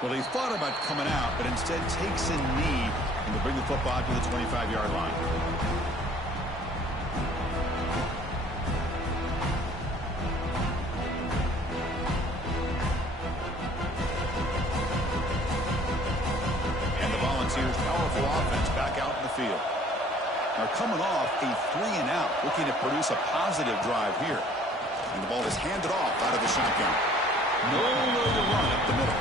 Well, he thought about coming out, but instead takes a knee and will bring the football to the 25-yard line. And the Volunteers' powerful offense back out in the field. They're coming off a 3-and-out, looking to produce a positive drive here. And the ball is handed off out of the shotgun. Nowhere to run up the middle.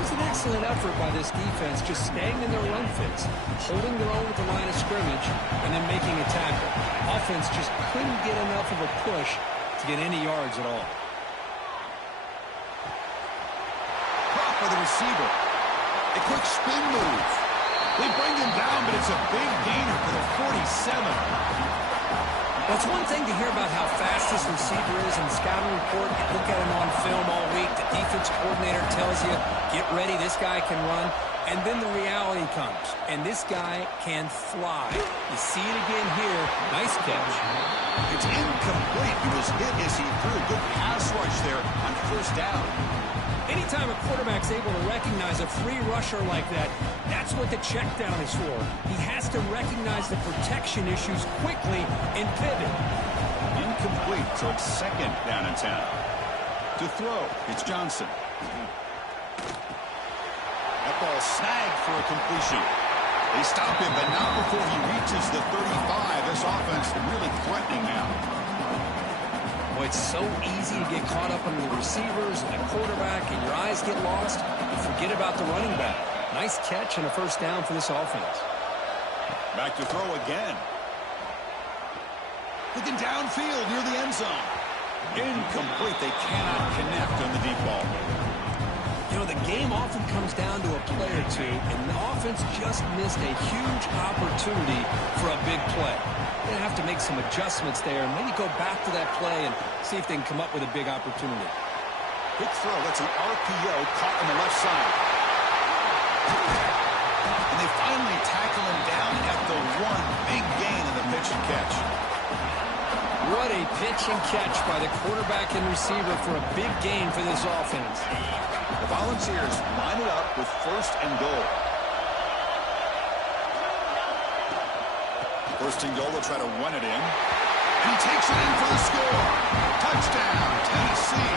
It was an excellent effort by this defense, just staying in their run fits, holding their own at the line of scrimmage, and then making a tackle. Offense just couldn't get enough of a push to get any yards at all. Caught by the receiver. A quick spin move. They bring him down, but it's a big gainer for the 47. Well, it's one thing to hear about how fast this receiver is in the scouting report. You look at him on film all week. The defense coordinator tells you, get ready, this guy can run. And then the reality comes, and this guy can fly. You see it again here. Nice catch. It's incomplete. He was hit as he threw. Good pass rush there on first down. Anytime a quarterback's able to recognize a free rusher like that, that's what the check down is for. He has to recognize the protection issues quickly and pivot. Incomplete, so it's second down and 10. To throw, it's Johnson. That ball snagged for a completion. They stop him, but not before he reaches the 35. This offense really threatening now. Boy, it's so easy to get caught up on the receivers and the quarterback, and your eyes get lost. You forget about the running back. Nice catch and a first down for this offense. Back to throw again. Looking downfield near the end zone. Incomplete. They cannot connect on the deep ball. You know, the game often comes down to a play or two, and the offense just missed a huge opportunity for a big play. They're going to have to make some adjustments there and maybe go back to that play and see if they can come up with a big opportunity. Quick throw. That's an RPO caught on the left side. And they finally tackle him down at the one. Big gain in the pitch and catch. What a pitch and catch by the quarterback and receiver for a big gain for this offense. The Volunteers line it up with first and goal. First and goal, they'll try to run it in. And he takes it in for the score. Touchdown, Tennessee.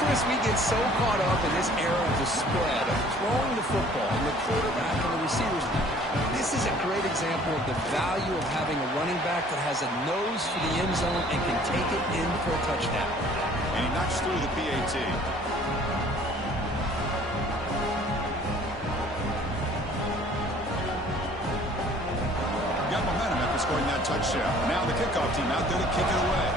Chris, we get so caught up in this era of the spread, of throwing the football, and the quarterback and the receivers. This is a great example of the value of having a running back that has a nose for the end zone and can take it in for a touchdown. And he knocks through the PAT. Got momentum after scoring that touchdown. Now the kickoff team out there to kick it away.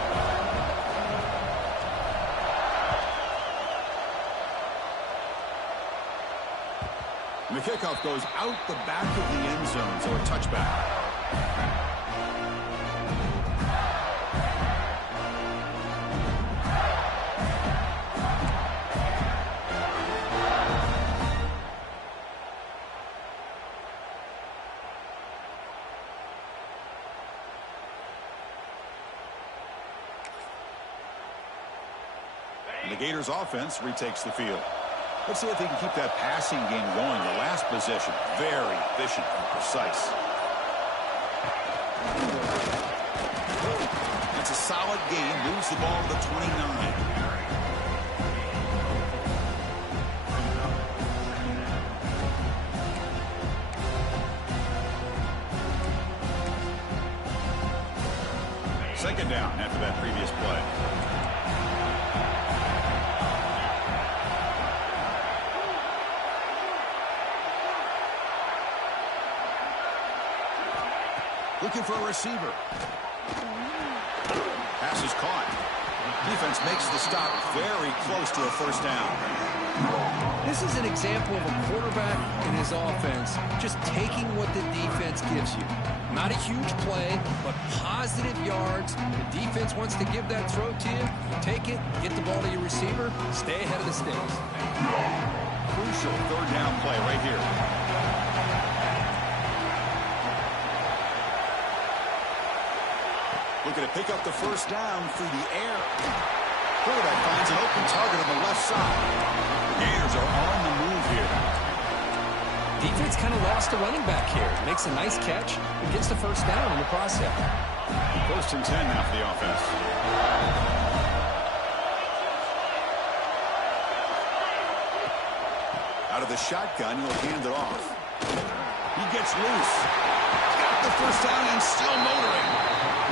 And the kickoff goes out the back of the end zone, so a touchback. And the Gators offense retakes the field. Let's see if they can keep that passing game going. The last possession, very efficient and precise. That's a solid game. Moves the ball to the 29. Second down after that previous play. Looking for a receiver. Pass is caught. Defense makes the stop very close to a first down. This is an example of a quarterback and his offense just taking what the defense gives you. Not a huge play, but positive yards. The defense wants to give that throw to you. You take it, get the ball to your receiver, stay ahead of the sticks. Crucial third down play right here. Looking to pick up the first down through the air. Quarterback finds an open target on the left side. The Gators Defense kind of lost a running back here. Makes a nice catch and gets the first down in the process. 1st and 10 now for the offense. Out of the shotgun, he'll hand it off. He gets loose. Got the first down and still motoring.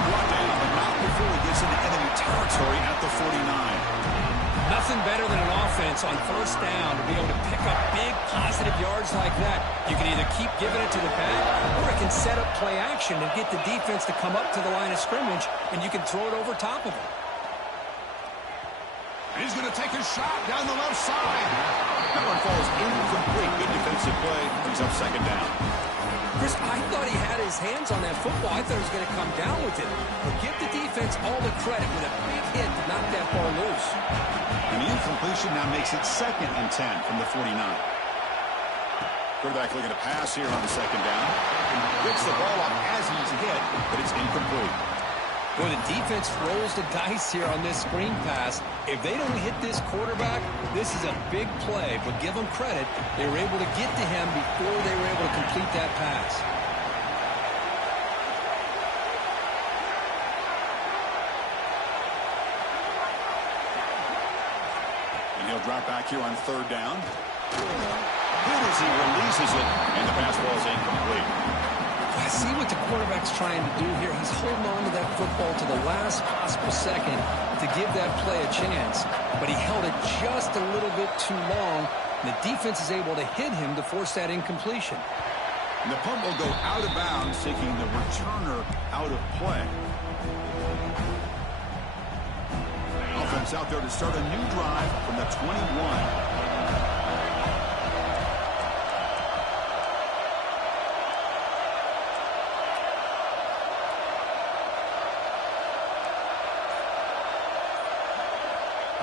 Brought down, but not before he gets into enemy territory at the 49. Nothing better than an offense on first down to be able to pick up big positive yards like that. You can either keep giving it to the back, or it can set up play action and get the defense to come up to the line of scrimmage, and you can throw it over top of them. And he's going to take a shot down the left side. That one falls incomplete. Good defensive play. He's up 2nd down. Chris, I thought he had his hands on that football. I thought he was going to come down with it. But give the defense all the credit with a big hit to knock that ball loose. And the incompletion now makes it 2nd and 10 from the 49. Quarterback looking to pass here on 2nd down. Gets the ball up as he's hit, but it's incomplete. Boy, the defense rolls the dice here on this screen pass. If they don't hit this quarterback, this is a big play. But give them credit, they were able to get to him before they were able to complete that pass. And he'll drop back here on 3rd down. Good as he releases it, and the pass ball is incomplete. I see what the quarterback's trying to do here. He's holding on to that football to the last possible second to give that play a chance. But he held it just a little bit too long. And the defense is able to hit him to force that incompletion. And the punt will go out of bounds, taking the returner out of play. Offense out there to start a new drive from the 21.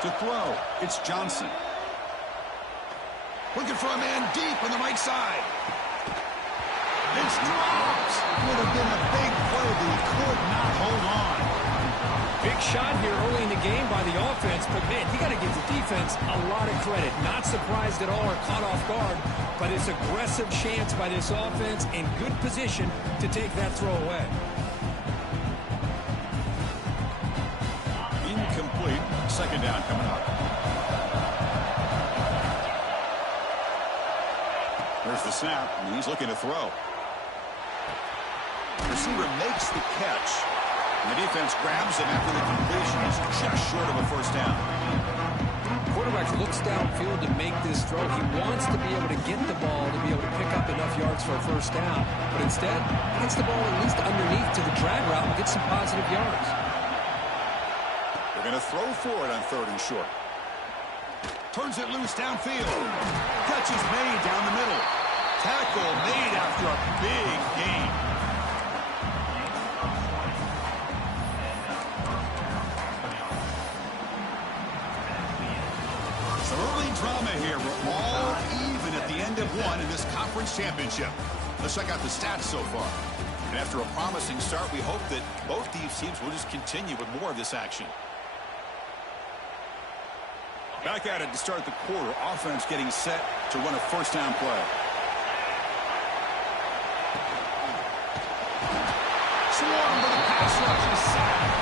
To throw, it's Johnson. Looking for a man deep on the right side. It's dropped. Would have been a big play, but he could not hold on. Big shot here early in the game by the offense, but man, you got to give the defense a lot of credit. Not surprised at all or caught off guard, but it's aggressive chance by this offense in good position to take that throw away. Incomplete. 2nd down coming up. There's the snap, and he's looking to throw. The receiver makes the catch, and the defense grabs him after the completion. He's just short of a first down. Quarterback looks downfield to make this throw. He wants to be able to get the ball to be able to pick up enough yards for a first down, but instead, gets the ball at least underneath to the drag route and gets some positive yards. Going to throw for it on 3rd and short. Turns it loose downfield. Catch is made down the middle. Tackle made after a big gain. Some early drama here. We're all even at the end of one in this conference championship. Let's check out the stats so far. And after a promising start, we hope that both these teams will just continue with more of this action. Back at it to start the quarter. Offense getting set to run a first down play. Swarm for the pass rush is sacked.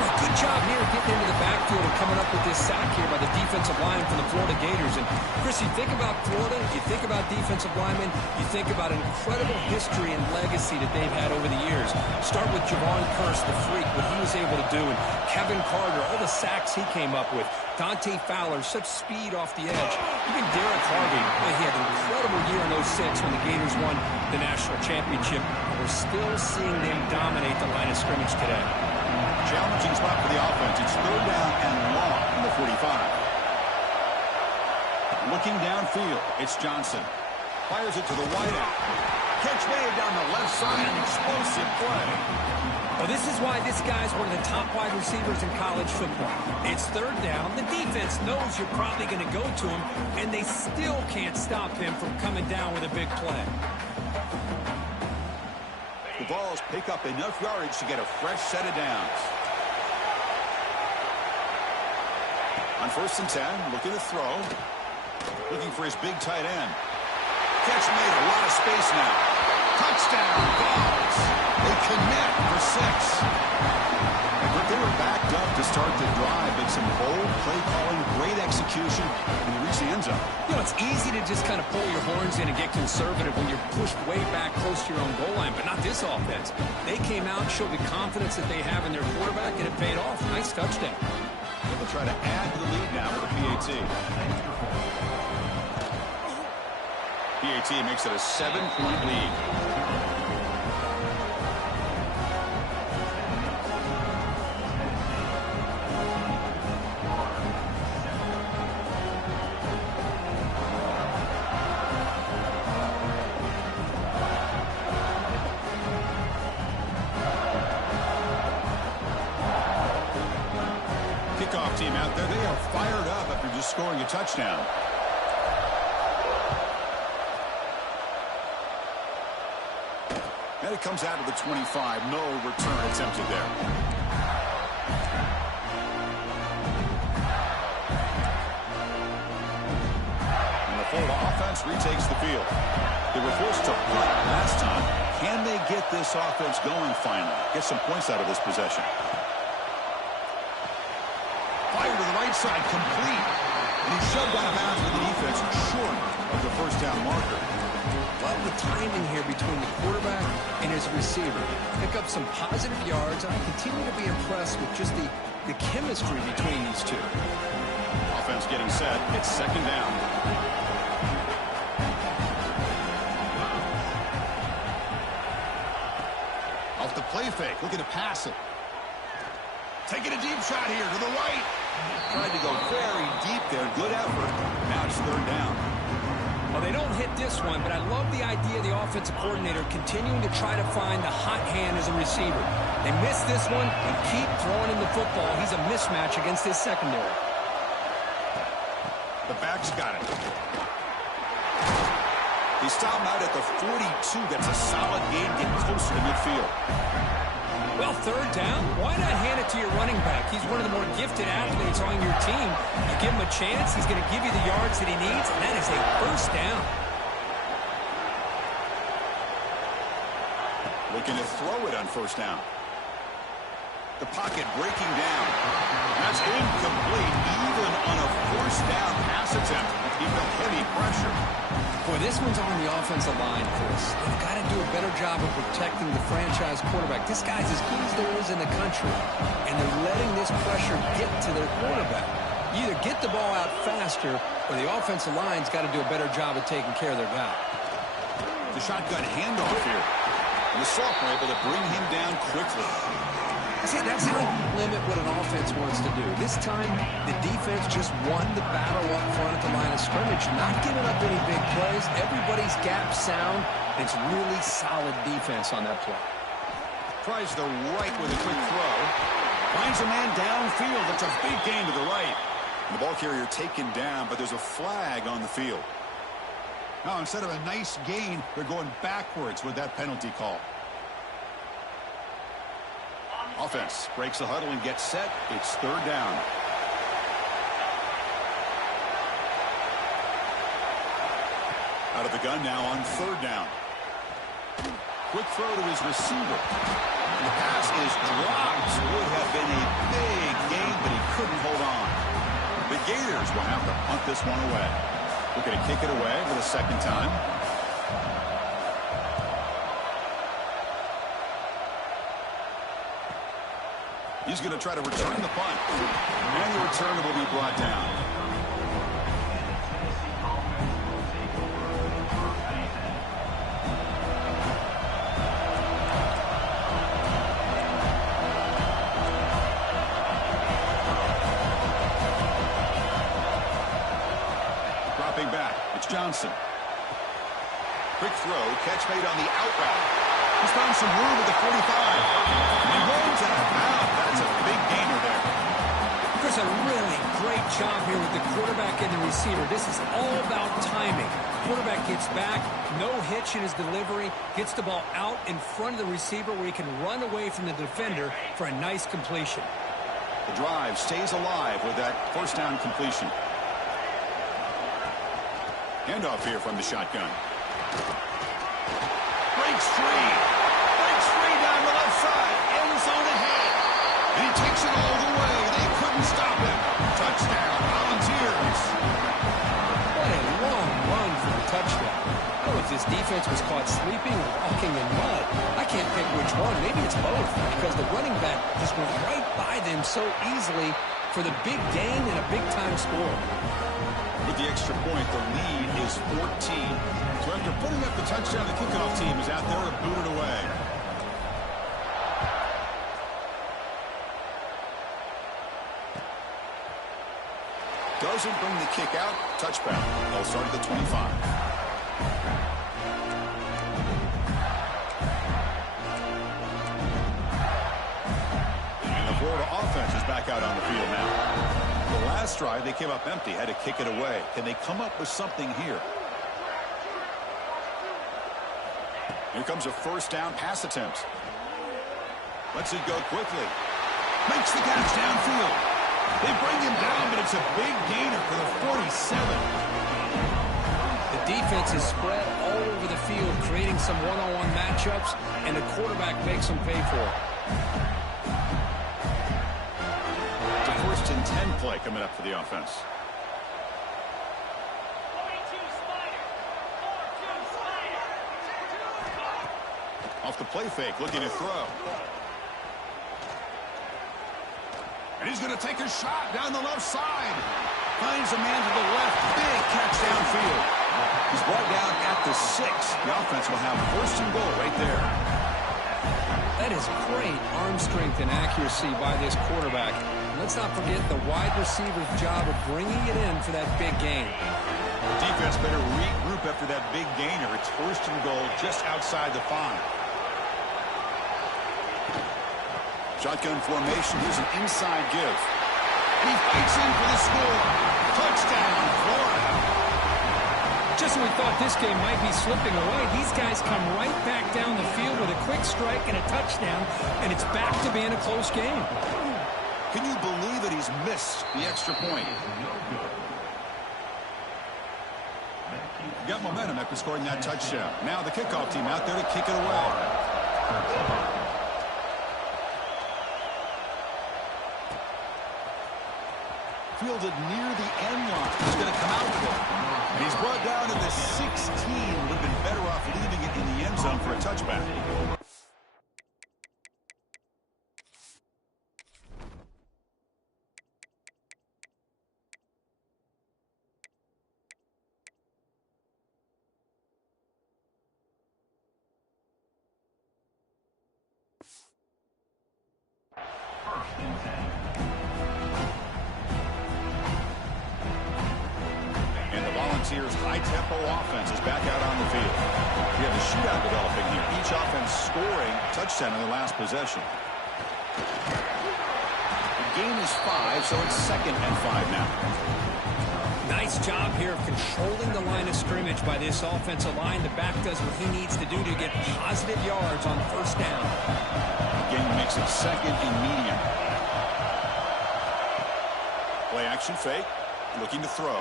Well, good job here getting into the backfield and coming up with this sack here by the defensive line from the Florida Gators. And, Chris, you think about Florida, you think about defensive linemen, you think about an incredible history and legacy that they've had over the years. Start with Javon Kearse, the freak, what he was able to do, and Kevin Carter, all the sacks he came up with. Dante Fowler, such speed off the edge. Even Derek Harvey, well, he had an incredible year in 06 when the Gators won the national championship. We're still seeing them dominate the line of scrimmage today. Challenging spot for the offense. It's 3rd down and long from the 45. Looking downfield, it's Johnson. Fires it to the wideout. Catch made down the left side. An explosive play. Well, this is why this guy's one of the top wide receivers in college football. It's 3rd down. The defense knows you're probably going to go to him, and they still can't stop him from coming down with a big play. The Vols pick up enough yardage to get a fresh set of downs. On 1st and 10, looking to throw. Looking for his big tight end. catch made. A lot of space now. Touchdown, Vols. They connect for 6. But they were backed up to start the drive, but some bold play calling, great execution, and they reached the end zone. You know, it's easy to just kind of pull your horns in and get conservative when you're pushed way back close to your own goal line, but not this offense. They came out, showed the confidence that they have in their quarterback, and it paid off. Nice touchdown. They'll try to add to the lead now with a PAT. PAT makes it a 7-point lead. Kickoff team out there. They are fired up after just scoring a touchdown. And it comes out of the 25. No return attempted there. And the Florida offense retakes the field. They were forced to punt last time. Can they get this offense going finally? Get some points out of this possession. Fire to the right side, complete. And he's shoved out of bounds with the defense short of the first down marker. Love the timing here between the quarterback and his receiver. Pick up some positive yards, and I continue to be impressed with just the chemistry between these two. Offense getting set. It's second down. Off the play fake, looking to pass it. Taking a deep shot here to the right. Tried to go very deep there. Good effort. Now it's third down. Well, they don't hit this one, but I love the idea of the offensive coordinator continuing to try to find the hot hand as a receiver. They miss this one and keep throwing him the football. He's a mismatch against his secondary. The back's got it. He stopped out at the 42. That's a solid gain, getting closer to midfield. Well, third down, why not hand it to your running back? He's one of the more gifted athletes on your team. You give him a chance, he's going to give you the yards that he needs, and that is a first down. Looking to throw it on first down. The pocket breaking down. That's incomplete, even on a first down pass attempt. He felt heavy pressure. Boy, this one's on the offensive line, Chris. They've got to do a better job of protecting the franchise quarterback. This guy's as good as there is in the country, and they're letting this pressure get to their quarterback. You either get the ball out faster, or the offensive line's got to do a better job of taking care of their guy. The shotgun handoff here. And the sophomore able to bring him down quickly. See, that's how you limit what an offense wants to do. This time, the defense just won the battle up front at the line of scrimmage. Not giving up any big plays. Everybody's gap sound. It's really solid defense on that play. Tries the right with a quick throw. Finds a man downfield. That's a big gain to the right. The ball carrier taken down, but there's a flag on the field. Now, instead of a nice gain, they're going backwards with that penalty call. Offense breaks the huddle and gets set. It's third down. Out of the gun now on third down. Quick throw to his receiver. And the pass is dropped. Would have been a big gain, but he couldn't hold on. The Gators will have to punt this one away. We're going to kick it away for the second time. He's going to try to return the punt. And the return will be brought down. Dropping back. It's Johnson. Quick throw. Catch made on the out route. He's found some room at the 45. And rolls out of bounds. That's a big gainer there. There's a really great job here with the quarterback and the receiver. This is all about timing. Quarterback gets back, no hitch in his delivery, gets the ball out in front of the receiver where he can run away from the defender for a nice completion. The drive stays alive with that first down completion. Handoff here from the shotgun. Breaks free. Breaks free down the left side. End zone ahead. And he takes it all the way. They couldn't stop him. Touchdown, Volunteers. What a long run for the touchdown. I don't know if this defense was caught sleeping or walking in mud. I can't pick which one. Maybe it's both, because the running back just went right by them so easily for the big gain and a big-time score. With the extra point, the lead is 14. So after putting up the touchdown, the kickoff team is out there to boot it away. Doesn't bring the kick out. Touchback. They'll start at the 25. And the Florida offense is back out on the field now. The last drive, they came up empty, had to kick it away. Can they come up with something here? Here comes a first down pass attempt. Lets it go quickly. Makes the catch downfield. They bring him down, but it's a big gainer for the 47. The defense is spread all over the field, creating some one-on-one matchups, and the quarterback makes them pay for it. It's a 1st and 10 play coming up for the offense. Off the play fake, looking to throw. And he's going to take a shot down the left side. Finds a man to the left. Big catch downfield. He's brought down at the 6. The offense will have 1st and goal right there. That is great arm strength and accuracy by this quarterback. Let's not forget the wide receiver's job of bringing it in for that big gain. Defense better regroup after that big gainer. It's 1st and goal just outside the 5. Shotgun formation. Here's an inside give. And he fights in for the score. Touchdown, Florida. Just when we thought this game might be slipping away, these guys come right back down the field with a quick strike and a touchdown, and it's back to being a close game. Can you believe it? He's missed the extra point. Got momentum after scoring that touchdown. Now the kickoff team out there to kick it away. Fielded near the end line. He's going to come out with it. And he's brought down to the 16. Would have been better off leaving it in the end zone for a touchback. Volunteers' high-tempo offense is back out on the field. We have a shootout developing here. Each offense scoring a touchdown in their last possession. The game is 5, so it's 2nd and 5 now. Nice job here of controlling the line of scrimmage by this offensive line. The back does what he needs to do to get positive yards on 1st down. Again, makes it 2nd and medium. Play action fake. Looking to throw.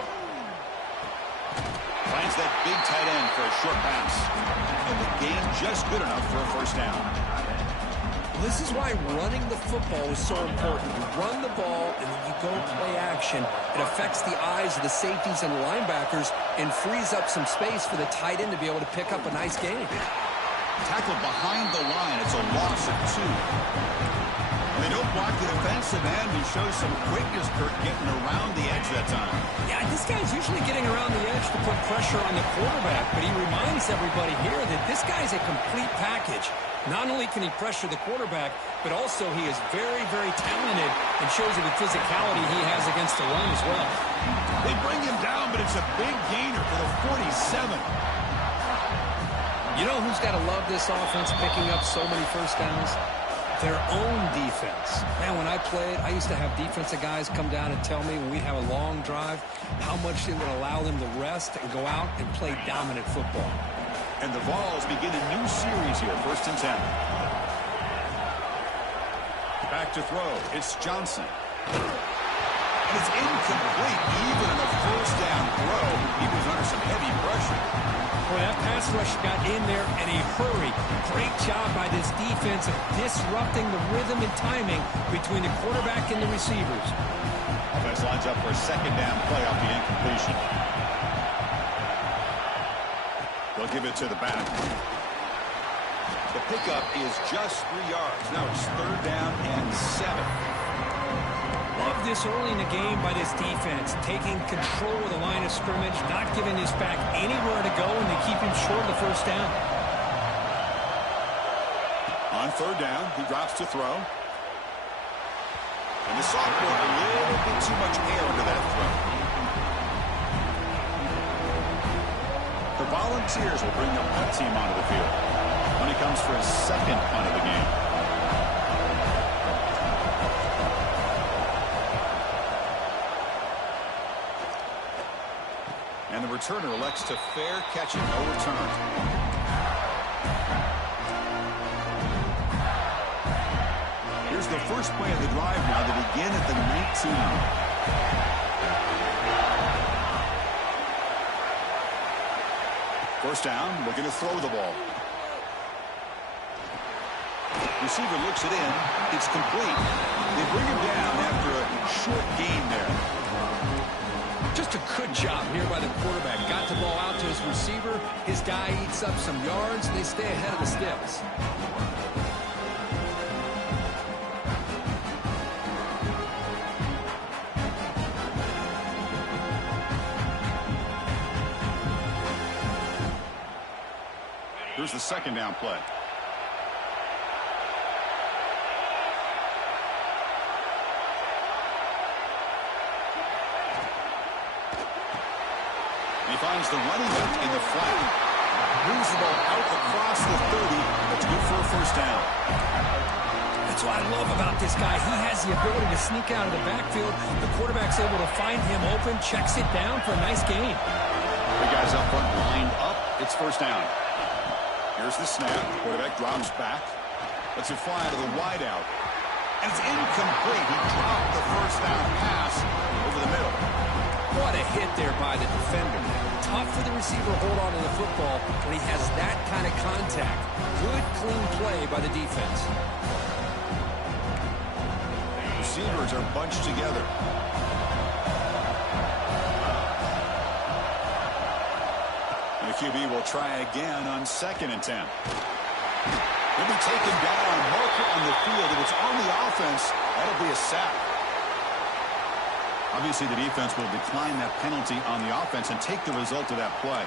Finds that big tight end for a short pass. And the game just good enough for a 1st down. This is why running the football is so important. You run the ball, and then you go play action. It affects the eyes of the safeties and the linebackers and frees up some space for the tight end to be able to pick up a nice gain. Tackled behind the line. It's a loss of 2. They don't block the defensive end, who shows some quickness, Kirk, getting around the edge that time. Yeah, this guy's usually getting around the edge to put pressure on the quarterback, but he reminds everybody here that this guy's a complete package. Not only can he pressure the quarterback, but also he is very, very talented and shows you the physicality he has against the run as well. They bring him down, but it's a big gainer for the 47. You know who's got to love this offense picking up so many 1st downs? Their own defense. Man, when I played, I used to have defensive guys come down and tell me when we'd have a long drive how much it would allow them to rest and go out and play dominant football. And the Vols begin a new series here, 1st and 10. Back to throw. It's Johnson. And it's incomplete. Even in a first down throw, he was under some heavy pressure. Boy, that pass rush got in there in a hurry. Great job by this defense of disrupting the rhythm and timing between the quarterback and the receivers. Offense lines up for a second down play off the incompletion. They'll give it to the back. The pickup is just 3 yards. Now it's third down and 7. Love this early in the game by this defense, taking control of the line of scrimmage, not giving this back anywhere to go, and they keep him short of the first down. On third down, he drops to throw. And the sophomore, a little bit too much air into that throw. The Volunteers will bring the punt team onto the field when he comes for his second punt of the game. And the returner elects to fair catch it, no return. Here's the first play of the drive now to begin at the 19. First down, looking to throw the ball. Receiver looks it in. It's complete. They bring him down after a short gain there. Just a good job here by the quarterback. Got the ball out to his receiver. His guy eats up some yards. They stay ahead of the sticks. Here's the second down play. He finds the running back in the flat. Moves the ball out across the 30. That's good for a first down. That's what I love about this guy. He has the ability to sneak out of the backfield. The quarterback's able to find him open, checks it down for a nice gain. The guys up front lined up. It's first down. Here's the snap. Quarterback drops back. Lets it fly to the wideout. And it's incomplete. He dropped the first down pass over the middle. What a hit there by the defender. Tough for the receiver to hold on to the football when he has that kind of contact. Good, clean play by the defense. Receivers are bunched together. And the QB will try again on 2nd and 10. He'll be taken down. Marker on the field. If it's on the offense, that'll be a sack. Obviously, the defense will decline that penalty on the offense and take the result of that play.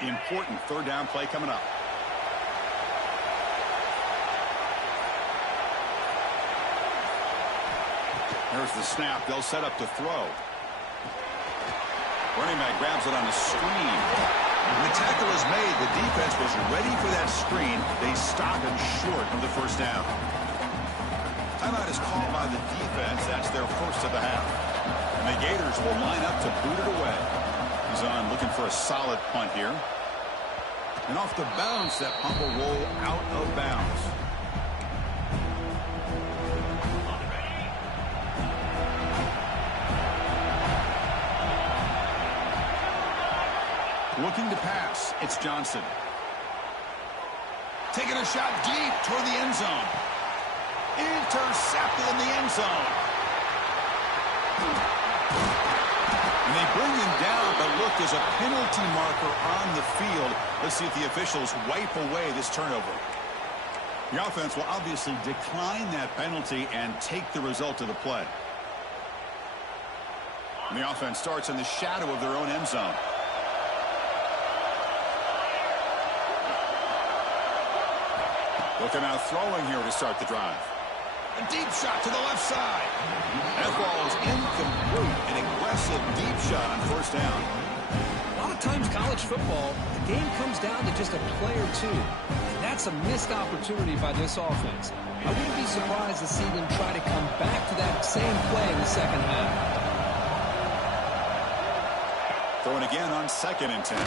The important third down play coming up. There's the snap. They'll set up to throw. Running back grabs it on the screen. When the tackle is made, the defense was ready for that screen. They stop him short of the first down. Timeout is called by the defense. That's their first of the half. And the Gators will line up to boot it away. He's on looking for a solid punt here. And off the bounce, that punt will roll out of bounds. Looking to pass, it's Johnson. Taking a shot deep toward the end zone. Intercepted in the end zone. And they bring him down, but look, there's a penalty marker on the field. Let's see if the officials wipe away this turnover. The offense will obviously decline that penalty and take the result of the play. And the offense starts in the shadow of their own end zone. Looking out throwing here to start the drive. A deep shot to the left side. That ball is incomplete. An aggressive deep shot on first down. A lot of times college football, the game comes down to just a play or two. And that's a missed opportunity by this offense. I wouldn't be surprised to see them try to come back to that same play in the second half. Throwing again on 2nd and 10.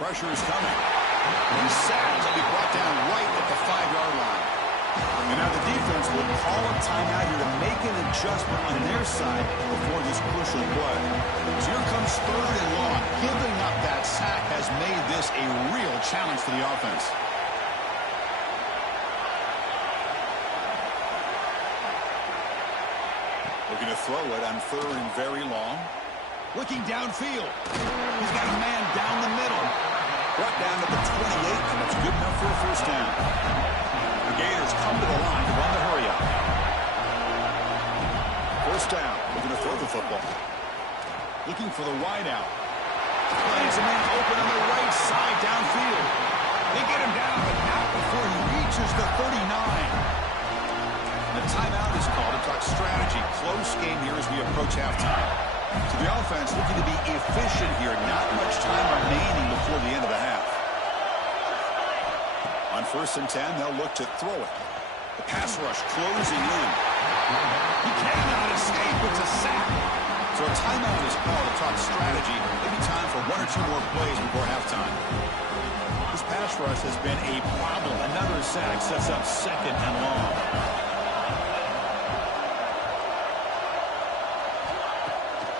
Pressure is coming. He's sacked. He'll be brought down right at the 5-yard line. And now the defense will call a timeout here to make an adjustment on their side before this crucial play. So here comes 3rd and long. Giving up that sack has made this a real challenge for the offense. Looking to throw it on 3rd and very long. Looking downfield. He's got a man down the middle. Brought down to the 28, and that's good enough for a first down. The Gators come to the line to run the hurry-up. First down. Looking to throw the football. Looking for the wideout. Finds a man open on the right side downfield. They get him down, but not before he reaches the 39. The timeout is called to talk strategy. Close game here as we approach halftime. So the offense looking to be efficient here. Not much time remaining before the end of the half. On 1st and 10, they'll look to throw it. The pass rush closing in. He cannot escape. It's a sack. So a timeout is called to talk strategy. Maybe time for 1 or 2 more plays before halftime. This pass rush has been a problem. Another sack sets up 2nd and long.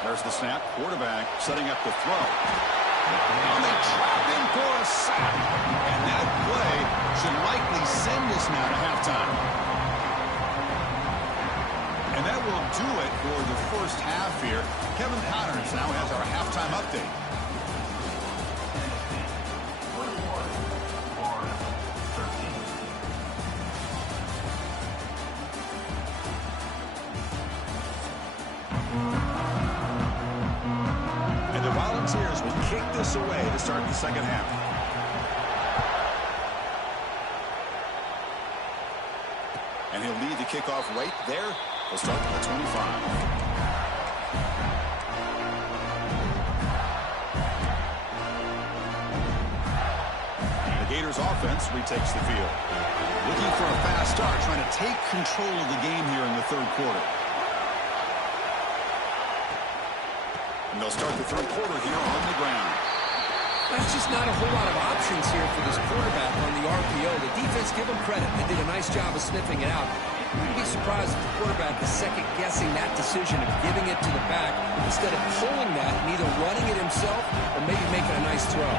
There's the snap. Quarterback setting up the throw. Now they trap him for a sack. And that play should likely send us now to halftime. And that will do it for the first half here. Kevin Connors now has our halftime update. Volunteers will kick this away to start the second half. And he'll lead the kickoff right there. He'll start at the 25. The Gators offense retakes the field. Looking for a fast start, trying to take control of the game here in the 3rd quarter. And they'll start the 3rd quarter here on the ground. That's just not a whole lot of options here for this quarterback on the RPO. The defense, give them credit. They did a nice job of sniffing it out. You'd be surprised if the quarterback is second-guessing that decision of giving it to the back instead of pulling that and either running it himself or maybe making a nice throw.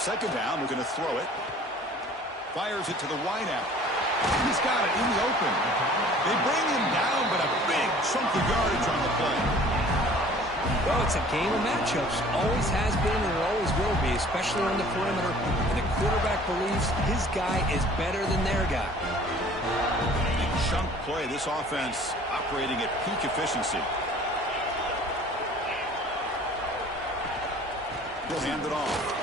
Second down, we're going to throw it. Fires it to the wideout. He's got it in the open. They bring him down, but a big chunk of yardage on the play. Well, it's a game of matchups. Always has been and it always will be, especially on the perimeter. And the quarterback believes his guy is better than their guy. Big chunk play. This offense operating at peak efficiency. He'll hand it off.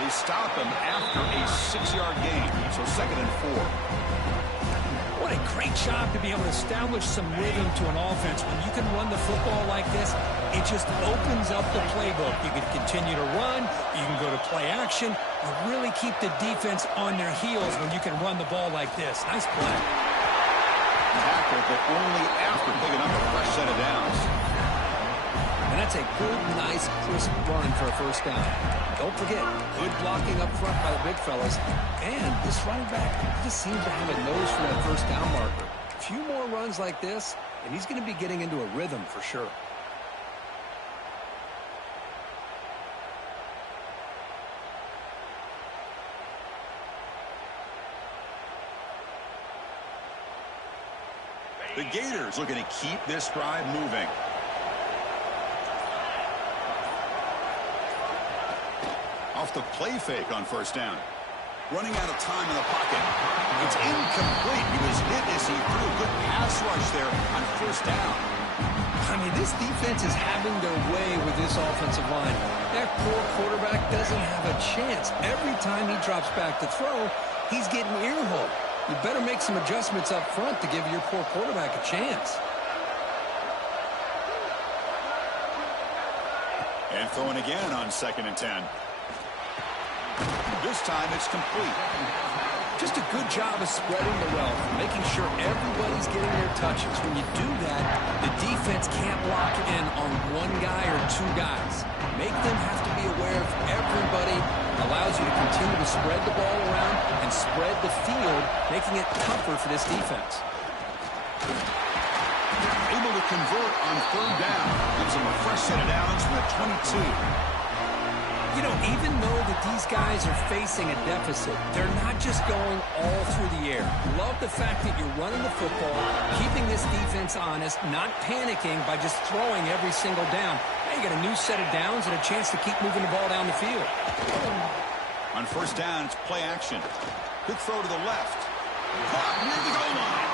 They stop him after a 6-yard gain, so 2nd and 4. What a great job to be able to establish some rhythm to an offense. When you can run the football like this, it just opens up the playbook. You can continue to run. You can go to play action. You really keep the defense on their heels when you can run the ball like this. Nice play. Tackle, but only after picking up a fresh set of downs. And that's a good, nice, crisp run for a first down. Don't forget, good blocking up front by the big fellas. And this running back just seems to have a nose for that first down marker. A few more runs like this, and he's going to be getting into a rhythm for sure. The Gators looking to keep this drive moving. Off the play fake on first down. Running out of time in the pocket. It's incomplete. He was hit as he threw a good pass rush there on first down. I mean, this defense is having their way with this offensive line. That poor quarterback doesn't have a chance. Every time he drops back to throw, he's getting earholed. You better make some adjustments up front to give your poor quarterback a chance. And throwing again on 2nd and 10. This time it's complete. Just a good job of spreading the wealth, making sure everybody's getting their touches. When you do that, the defense can't lock in on one guy or two guys. Make them have to be aware of everybody. Allows you to continue to spread the ball around and spread the field, making it tougher for this defense. Able to convert on third down. Gives them a fresh set of downs from the 22. You know, even though that these guys are facing a deficit, they're not just going all through the air. Love the fact that you're running the football, keeping this defense honest, not panicking by just throwing every single down. Now you got a new set of downs and a chance to keep moving the ball down the field. On first down, it's play action. Good throw to the left. Caught near the goal line.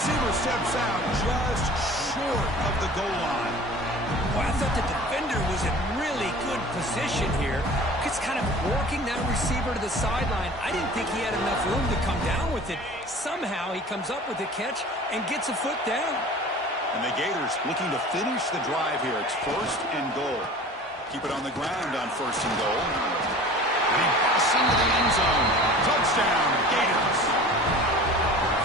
Receiver steps out just short of the goal line. Well, I thought the defender was in really good position here. Just kind of working that receiver to the sideline. I didn't think he had enough room to come down with it. Somehow he comes up with the catch and gets a foot down. And the Gators looking to finish the drive here. It's first and goal. Keep it on the ground on first and goal. And he busts into the end zone. Touchdown, Gators.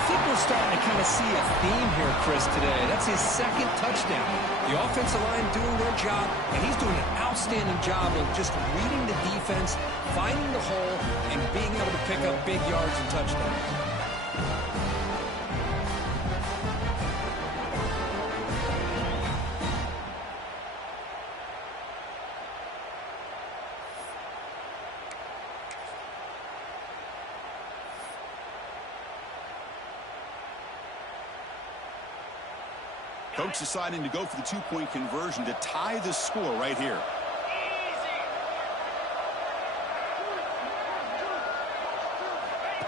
I think we're starting to kind of see a theme here, Chris, today. That's his second touchdown. The offensive line doing their job, and he's doing an outstanding job of just reading the defense, finding the hole, and being able to pick up big yards and touchdowns. Coach deciding to go for the two-point conversion to tie the score right here.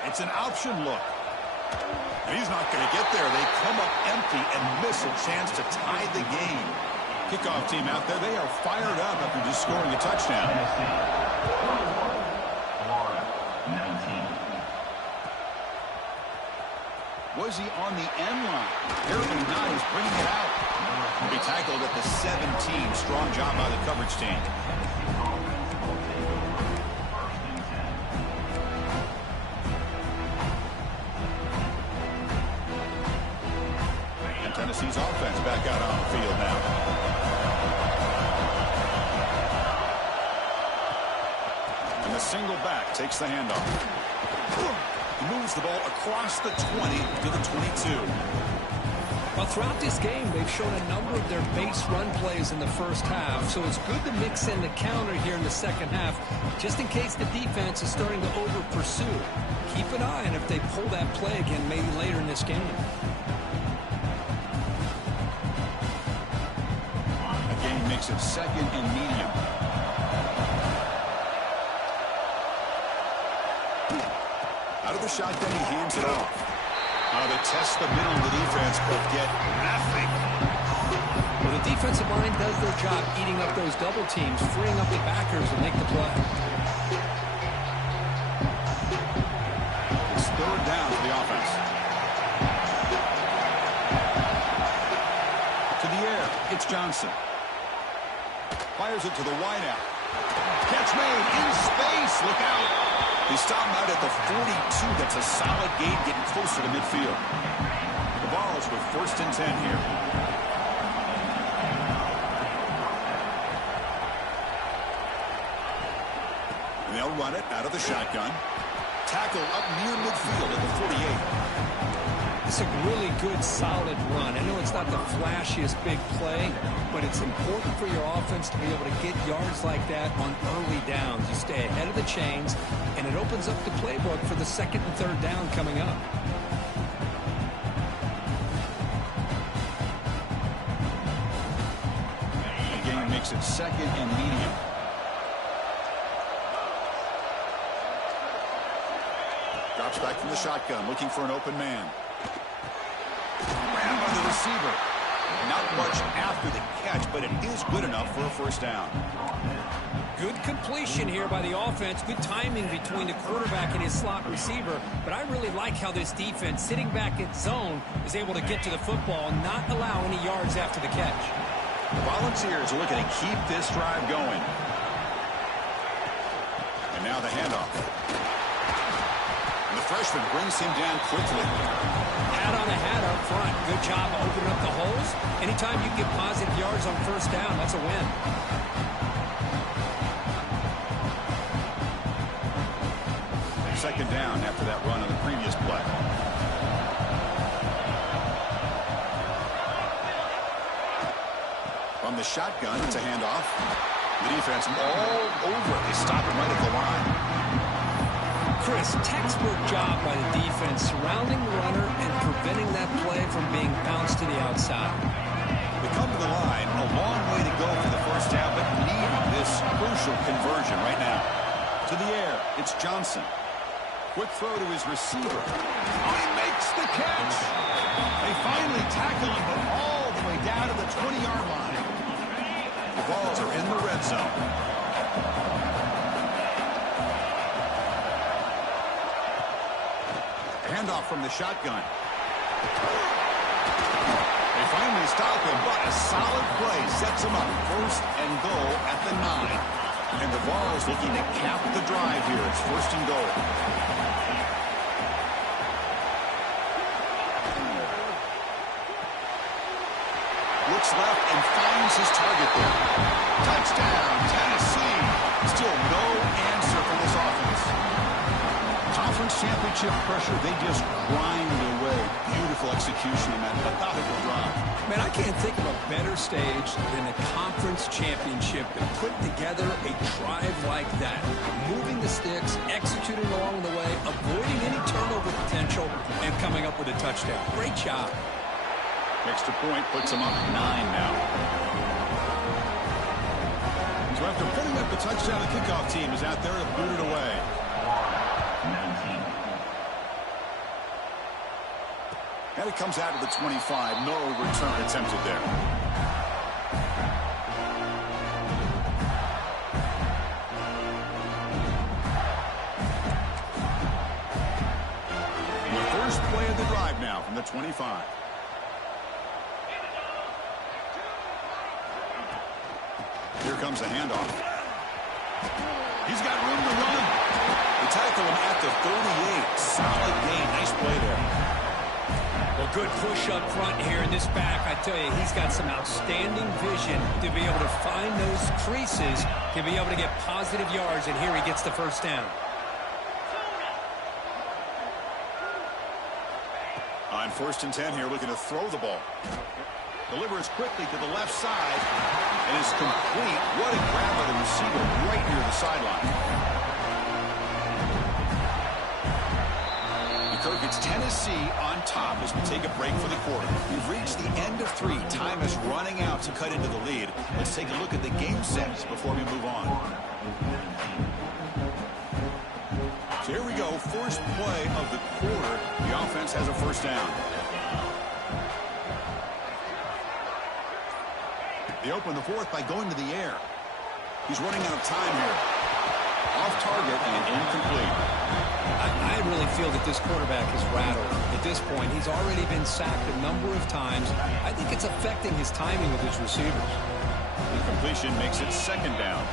It's an option look. And he's not going to get there. They come up empty and miss a chance to tie the game. Kickoff team out there, they are fired up after just scoring a touchdown. Was he on the end line? Apparently not. He's bringing it out. He'll be tackled at the 17. Strong job by the coverage team. And Tennessee's offense back out on the field now. And the single back takes the handoff. He moves the ball across the 20 to the 22. Well, throughout this game, they've shown a number of their base run plays in the first half, so it's good to mix in the counter here in the second half, just in case the defense is starting to over-pursue. Keep an eye on if they pull that play again maybe later in this game. Again, makes it second and medium. Out of the shotgun, he hands it off. They test the middle of the defense, but get nothing. Well, the defensive line does their job eating up those double teams, freeing up the backers to make the play. It's third down for the offense. To the air, it's Johnson. Fires it to the wideout. Catch made in space. Look out. He stopped out at the 42. That's a solid gain, getting closer to midfield. The Vols with first and 10 here. And they'll run it out of the shotgun. Tackle up near midfield at the 48. It's a really good, solid run. I know it's not the flashiest big play, but it's important for your offense to be able to get yards like that on early downs. You stay ahead of the chains, and it opens up the playbook for the second and third down coming up. The game makes it second and medium. Drops back from the shotgun, looking for an open man. Ran by the receiver. Not much after the catch, but it is good enough for a first down. Good completion here by the offense. Good timing between the quarterback and his slot receiver. But I really like how this defense, sitting back in zone, is able to get to the football and not allow any yards after the catch. The Volunteers are looking to keep this drive going. And now the handoff. The freshman brings him down quickly. Hat on a hat up front. Good job of opening up the holes. Anytime you get positive yards on first down, that's a win. Second down after that run on the previous play. From the shotgun, it's a handoff. The defense all over it. They stop him right at the line. Chris, textbook job by the defense surrounding the runner and preventing that play from being bounced to the outside. They come to the line, a long way to go for the first down, but needing this crucial conversion right now. To the air, it's Johnson. Quick throw to his receiver. Oh, he makes the catch. They finally tackle him, but all the way down to the 20-yard line. The balls are in the red zone. Handoff from the shotgun. They finally stop him, but a solid play sets him up. First and goal at the 9. And the Vols looking to cap the drive here. It's first and goal. Looks left and finds his target there. Touchdown, Tennessee. Still no answer for this offense. Conference championship pressure, they just grind away. Beautiful execution in that methodical drive. Man, I can't think of a better stage than the conference championship to put together a drive like that. Moving the sticks, executing along the way, avoiding any turnover potential, and coming up with a touchdown. Great job. Extra point puts him up 9 now. So after putting up the touchdown, the kickoff team is out there to boot it away. And it comes out to the 25. No return attempted there. The first play of the drive now from the 25. Here comes the handoff. He's got room to run. They tackle him at the 38. Solid gain. Nice play there. Well, good push up front here in this back. I tell you, he's got some outstanding vision to be able to find those creases, to be able to get positive yards, and here he gets the first down. On first and 10 here, looking to throw the ball. Delivers quickly to the left side and is complete. What a grab by the receiver right near the sideline. Kirk, it's Tennessee on top as we take a break for the quarter. We've reached the end of 3. Time is running out to cut into the lead. Let's take a look at the game sets before we move on. So here we go. First play of the quarter. The offense has a first down. They open the fourth by going to the air. He's running out of time here. Off target and incomplete. I really feel that this quarterback is rattled. At this point, he's already been sacked a number of times. I think it's affecting his timing with his receivers. Incompletion makes it second down.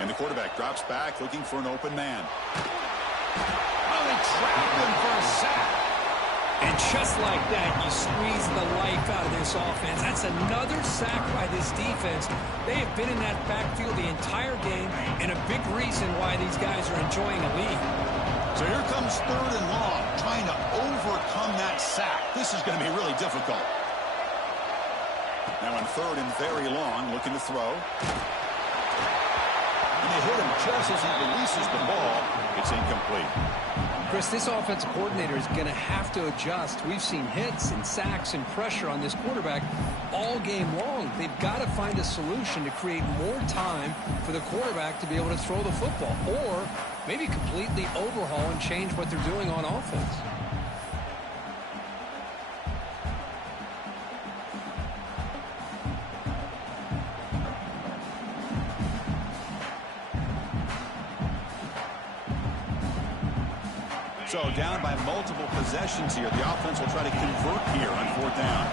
And the quarterback drops back looking for an open man. Oh, they trapped him for a sack. And just like that, you squeeze the life out of this offense. That's another sack by this defense. They have been in that backfield the entire game, and a big reason why these guys are enjoying a lead. So here comes third and long, trying to overcome that sack. This is going to be really difficult. Now on third and very long, looking to throw. And they hit him just as he releases the ball. It's incomplete. Chris, this offensive coordinator is going to have to adjust. We've seen hits and sacks and pressure on this quarterback all game long. They've got to find a solution to create more time for the quarterback to be able to throw the football, or maybe completely overhaul and change what they're doing on offense. So down by multiple possessions here. The offense will try to convert here on fourth down.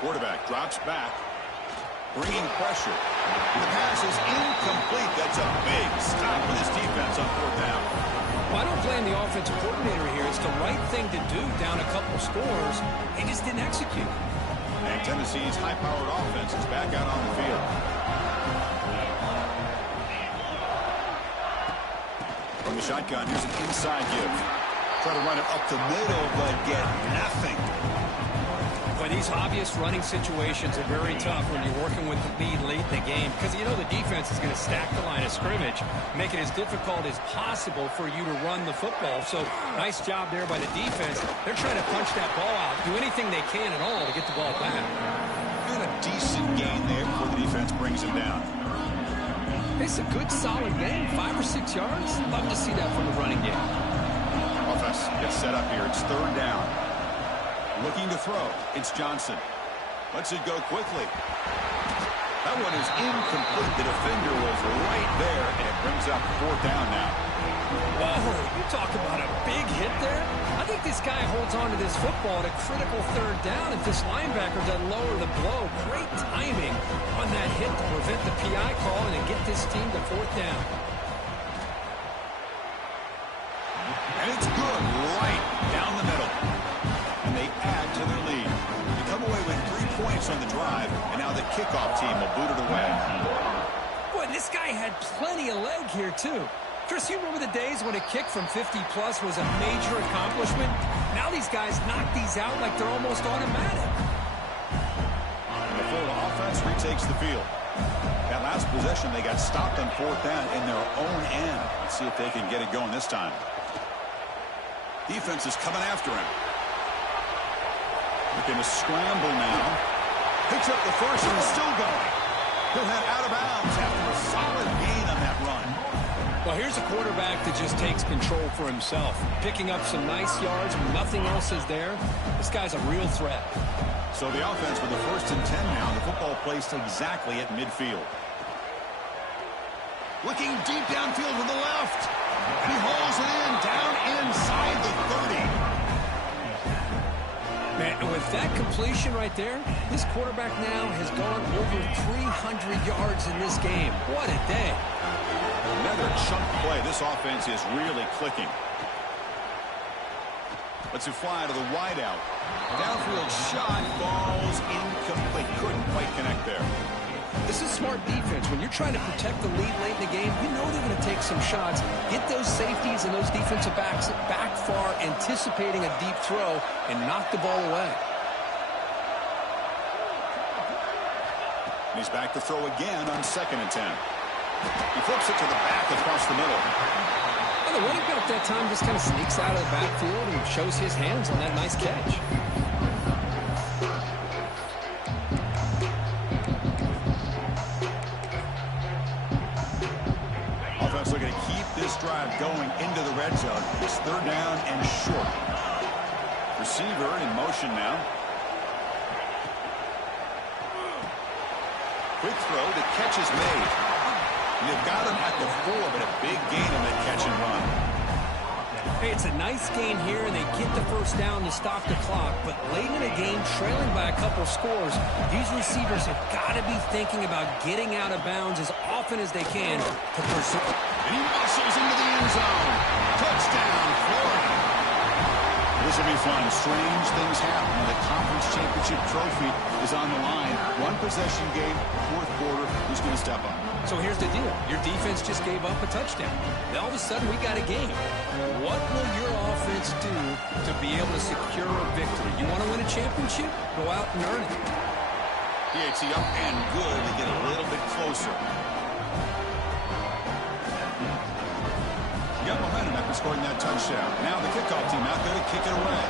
Quarterback drops back. bringing pressure. The pass is incomplete. That's a big stop for this defense on fourth down. Well, I don't blame the offensive coordinator here. It's the right thing to do down a couple scores. He just didn't execute. And Tennessee's high-powered offense is back out on the field. From the shotgun, here's an inside give. Try to run it up the middle, but get nothing. But these obvious running situations are very tough when you're working with the lead late in the game because you know the defense is going to stack the line of scrimmage, make it as difficult as possible for you to run the football. So nice job there by the defense. They're trying to punch that ball out, do anything they can at all to get the ball back. And a decent gain there before the defense brings him down. It's a good, solid game, 5 or 6 yards. Love to see that from the running game. Offense gets set up here. It's third down. Looking to throw. It's Johnson. Lets it go quickly. That one is incomplete. The defender was right there, and it brings up fourth down now. Whoa, you talk about a big hit there. I think this guy holds on to this football at a critical third down if this linebacker doesn't lower the blow. Great timing on that hit to prevent the PI call and get this team to fourth down. And it's good right down the middle. And they add to their lead. They come away with 3 points on the drive, and now the kickoff team will boot it away. Boy, this guy had plenty of leg here, too. Chris, you remember the days when a kick from 50-plus was a major accomplishment? Now these guys knock these out like they're almost automatic. And the Florida offense retakes the field. That last possession, they got stopped on fourth down in their own end. Let's see if they can get it going this time. Defense is coming after him. Looking to scramble now. Picks up the first and is still going. He'll head out of bounds after a solid gain on that run. Well, here's a quarterback that just takes control for himself. Picking up some nice yards when nothing else is there. This guy's a real threat. So the offense with the 1st and 10 now. The football placed exactly at midfield. Looking deep downfield to the left. And he hauls it in down inside the 30. Man, with that completion right there, this quarterback now has gone over 300 yards in this game. What a day. Another chunk play. This offense is really clicking. Lets it fly to the wideout. Downfield shot falls incomplete. Couldn't quite connect there. This is smart defense. When you're trying to protect the lead late in the game, you know they're going to take some shots, get those safeties and those defensive backs back far, anticipating a deep throw, and knock the ball away. And he's back to throw again on 2nd and 10. He flips it to the back across the middle. Well, the running back that time just kind of sneaks out of the backfield and shows his hands on that nice catch. Offense looking to keep this drive going into the red zone. It's third down and short. Receiver in motion now. Quick throw. The catch is made. And they've got him at the 4, but a big gain on that catch and run. Hey, it's a nice gain here, and they get the first down to stop the clock. But late in the game, trailing by a couple scores, these receivers have got to be thinking about getting out of bounds as often as they can to pursue. And he muscles into the end zone. Touchdown, Florida. This will be fun. Strange things happen. The conference championship trophy is on the line. One possession game, fourth quarter. Who's going to step up? So here's the deal. Your defense just gave up a touchdown. Now all of a sudden we got a game. What will your offense do to be able to secure a victory? You want to win a championship? Go out and earn it. PAT up and good. They get a little bit closer. You got momentum after scoring that touchdown. Now the kickoff team out there to kick it away.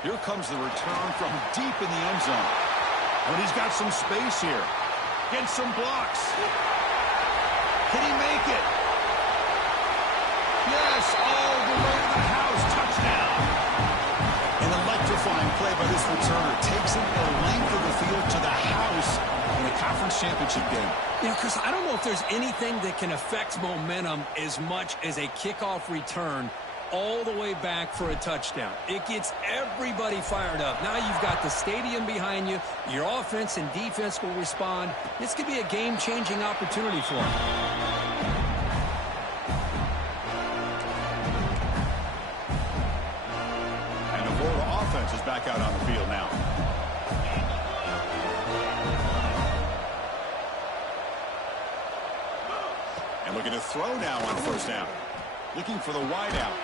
Here comes the return from deep in the end zone. But he's got some space here. Gets some blocks. Can he make it? Yes, all the way to the house. Touchdown. An electrifying play by this returner. Takes him the length of the field to the house in a conference championship game. You know, Chris, I don't know if there's anything that can affect momentum as much as a kickoff return all the way back for a touchdown. It gets everybody fired up. Now you've got the stadium behind you. Your offense and defense will respond. This could be a game-changing opportunity for them. And the Florida offense is back out on the field now. And looking to throw now on first down. Looking for the wideout.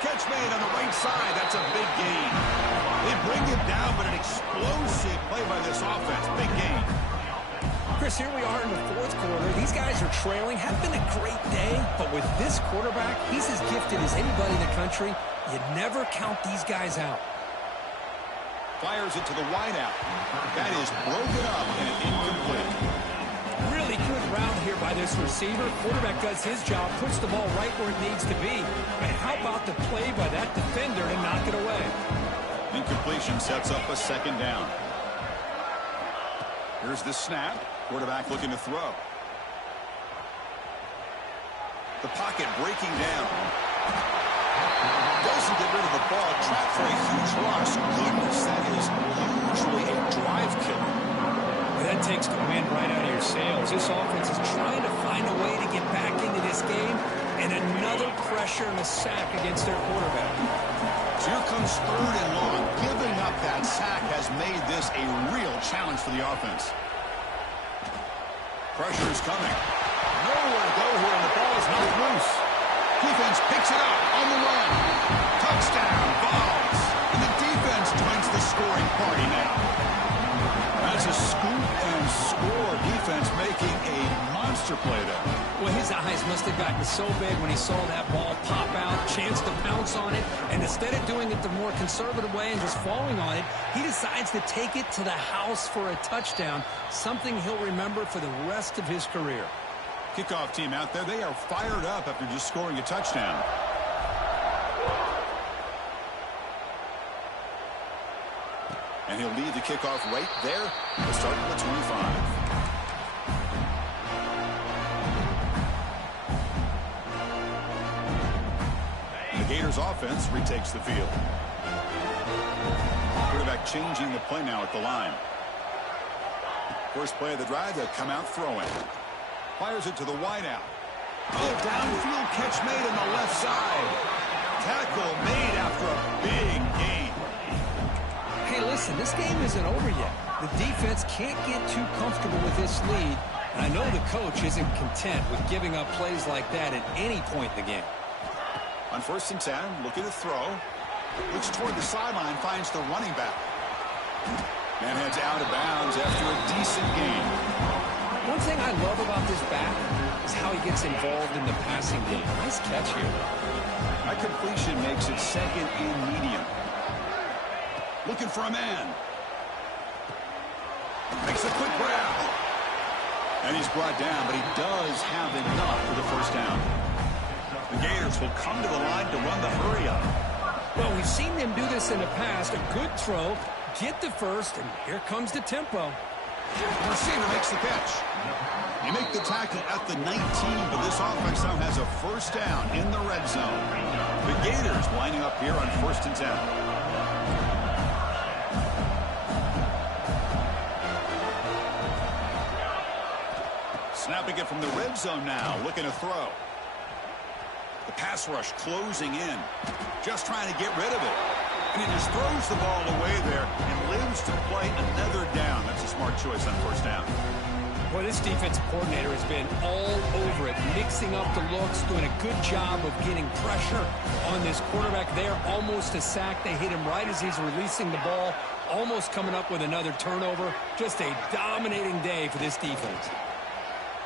Catch made on the right side. That's a big gain. They bring it down, but an explosive play by this offense. Big gain. Chris, here we are in the fourth quarter. These guys are trailing. Had been a great day, but with this quarterback, he's as gifted as anybody in the country. You never count these guys out. Fires it to the wideout. That is broken up and incomplete. Really good route here by this receiver. Quarterback does his job, puts the ball right where it needs to be. And how about the play by that defender to knock it away? Incompletion sets up a second down. Here's the snap. Quarterback looking to throw. The pocket breaking down. Doesn't get rid of the ball. Trapped for a huge loss. Goodness, that is usually a drive killer. That takes the wind right out of your sails. This offense is trying to find a way to get back into this game, and another pressure and a sack against their quarterback. So here comes third and long. Giving up that sack has made this a real challenge for the offense. Pressure is coming. Nowhere to go here, and the ball is knocked loose. Defense picks it up on the run. Touchdown, Vols. And the defense joins the scoring party now. That's a scoop and score. Defense making a monster play there. Well, his eyes must have gotten so big when he saw that ball pop out, chance to pounce on it, and instead of doing it the more conservative way and just falling on it, he decides to take it to the house for a touchdown, something he'll remember for the rest of his career. Kickoff team out there, they are fired up after just scoring a touchdown. And he'll lead the kickoff right there. We'll start at the 25. The Gators offense retakes the field. Quarterback changing the play now at the line. First play of the drive, they'll come out throwing. Fires it to the wideout. Oh, downfield catch made on the left side. Tackle made after a big gain. Hey, listen, this game isn't over yet. The defense can't get too comfortable with this lead, and I know the coach isn't content with giving up plays like that at any point in the game. On first and 10, looking to throw. Looks toward the sideline, finds the running back. And heads out of bounds after a decent gain. One thing I love about this back is how he gets involved in the passing game. Nice catch here. That completion makes it second and medium. Looking for a man. Makes a quick grab. And he's brought down, but he does have enough for the first down. The Gators will come to the line to run the hurry up. Well, we've seen them do this in the past. A good throw, get the first, and here comes the tempo. The receiver makes the catch. You make the tackle at the 19, but this offense now has a first down in the red zone. The Gators lining up here on first and 10. Snapping it from the red zone now, looking to throw. The pass rush closing in, just trying to get rid of it. And he just throws the ball away there and lives to play another down. That's a smart choice on first down. Well, this defensive coordinator has been all over it, mixing up the looks, doing a good job of getting pressure on this quarterback there. Almost a sack. They hit him right as he's releasing the ball, almost coming up with another turnover. Just a dominating day for this defense.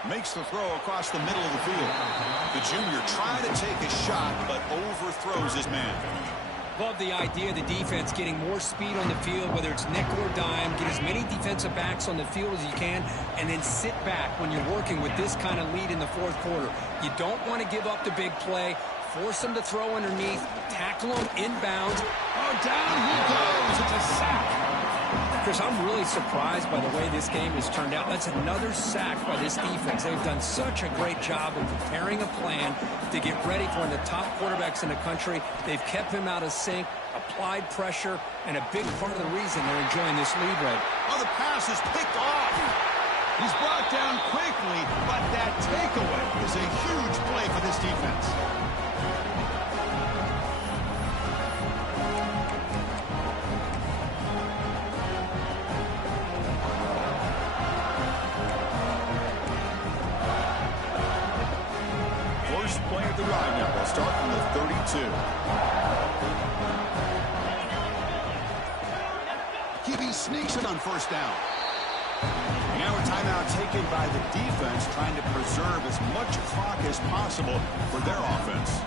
Makes the throw across the middle of the field. The junior trying to take a shot, but overthrows his man. Love the idea of the defense getting more speed on the field, whether it's nickel or dime. Get as many defensive backs on the field as you can, and then sit back when you're working with this kind of lead in the fourth quarter. You don't want to give up the big play. Force them to throw underneath. Tackle them inbounds. Oh, down he goes. It's a sack. Chris, I'm really surprised by the way this game has turned out. That's another sack by this defense. They've done such a great job of preparing a plan to get ready for one of the top quarterbacks in the country. They've kept him out of sync, applied pressure, and a big part of the reason they're enjoying this lead, Red. Oh, the pass is picked off. He's brought down quickly, but that takeaway is a huge play for this defense. First play of the drive now. They'll start from the 32. QB sneaks it on first down. Now a timeout taken by the defense, trying to preserve as much clock as possible for their offense.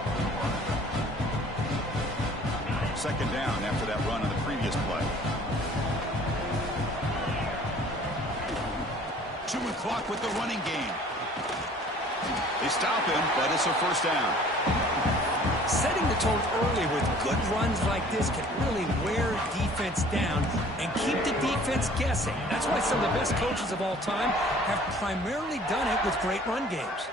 Second down after that run on the previous play. Chewing clock with the running game. They stop him, but it's a first down. Setting the tone early with good runs like this can really wear defense down and keep the defense guessing. That's why some of the best coaches of all time have primarily done it with great run games.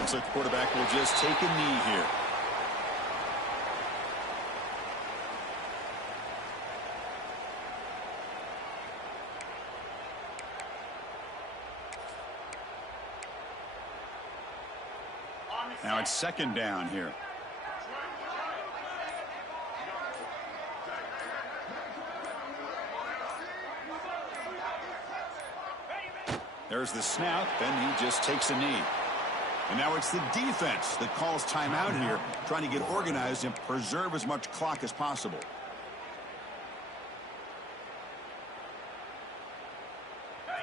Looks like the quarterback will just take a knee here. Now it's second down here. There's the snap, and he just takes a knee. And now it's the defense that calls timeout here, trying to get organized and preserve as much clock as possible.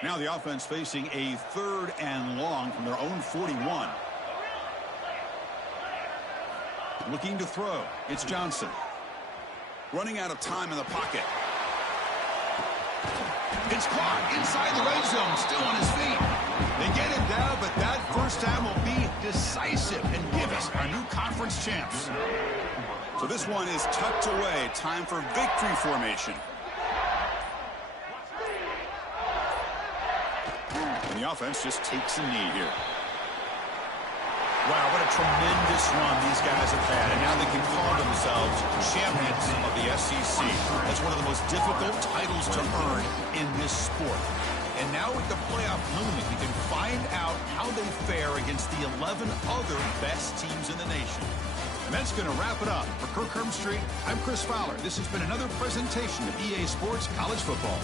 Now the offense facing a 3rd and long from their own 41. Looking to throw. It's Johnson. Running out of time in the pocket. It's caught inside the red zone, still on his feet. They get him down, but that first time will be decisive and give us our new conference champs. So this one is tucked away. Time for victory formation. And the offense just takes a knee here. Wow, what a tremendous run these guys have had, and now they can call themselves champions of the SEC. That's one of the most difficult titles to earn in this sport. And now with the playoff looming, we can find out how they fare against the 11 other best teams in the nation. And that's going to wrap it up. For Kirk Herbstreit, I'm Chris Fowler. This has been another presentation of EA Sports College Football.